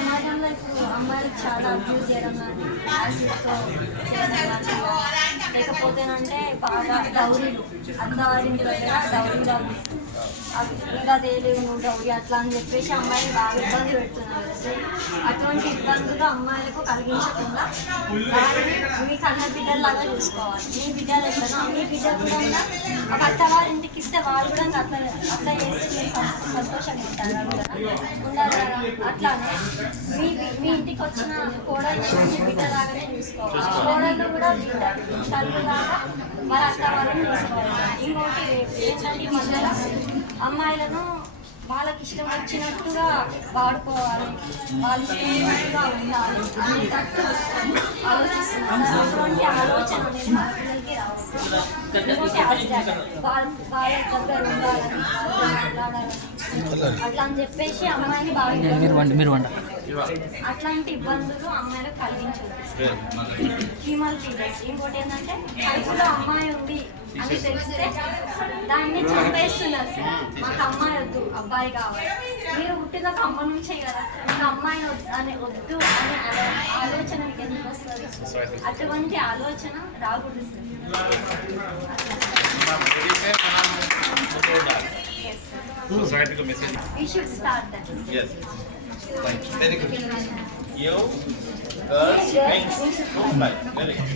సమాజంలో ఇప్పుడు అమ్మాయిలు చాలా అబ్యూజ్ చేయడం కానీ యాసిడ్తో చేయడం కానీ లేకపోతేనంటే బాగా డౌరీలు అత్తవారింటి దగ్గర డౌరీలు అవి ఇంకా తేలేవు నువ్వు డౌరీ అట్లా అని చెప్పేసి అమ్మాయిని బాగా ఇబ్బంది పెడుతున్నారు. అటువంటి ఇబ్బందులు అమ్మాయిలకు కలిగించకుండా వారిని మీ కన్న బిడ్డల్లాగా చూసుకోవాలి. మీ బిడ్డలు ఎట్లనో మీ బిడ్డ కూడా ఒక అత్తవారింటికి ఇస్తే వాళ్ళు కూడా అట్లా అట్లా చేస్తే మీరు సంతోషంగా ఉంటారు ఉండాలి కదా. అట్లానే మీ ఇంటికి వచ్చిన కోడలు మీ బిడ్డలాగానే చూసుకోవాలి. కోడళ్ళు కూడా బిడ్డ తల్లిలాగా వాళ్ళ అత్తవారిని చూసుకోవాలి. ఇంకోటి ఏంటంటే ఈ మధ్యలో అమ్మాయిలను వాళ్ళకి ఇష్టం వచ్చినట్టుగా వాడుకోవాలి, వాళ్ళ ఇష్టం ఉండాలి అనేటట్టు ఆలోచిస్తున్నారు. అటువంటి ఆలోచన అనేది మా పిల్లలకి రావాలి. వాళ్ళ దగ్గర ఉండాలని మాట్లాడాలని అట్లా అని చెప్పేసి అమ్మాయిని బాగా అట్లాంటి ఇబ్బందులు అమ్మాయిలకు కలిగించదు. ఫీమేల్ ఫీమేల్స్ ఇంకోటి ఏంటంటే కడుపులో అమ్మాయి ఉంది అని తెలిస్తే దాన్ని చంపేస్తున్నారు. మాకు అమ్మాయి వద్దు అబ్బాయి కావాలి. మీరు పుట్టిన అమ్మ నుంచే కదా మీకు అమ్మాయి అని వద్దు అనే ఆలోచన మీకు ఎందుకు వస్తుంది? అటువంటి ఆలోచన రాకూడదు sir. We should start that. Yes. Thank you. Very good. You, girls, thanks. Very good.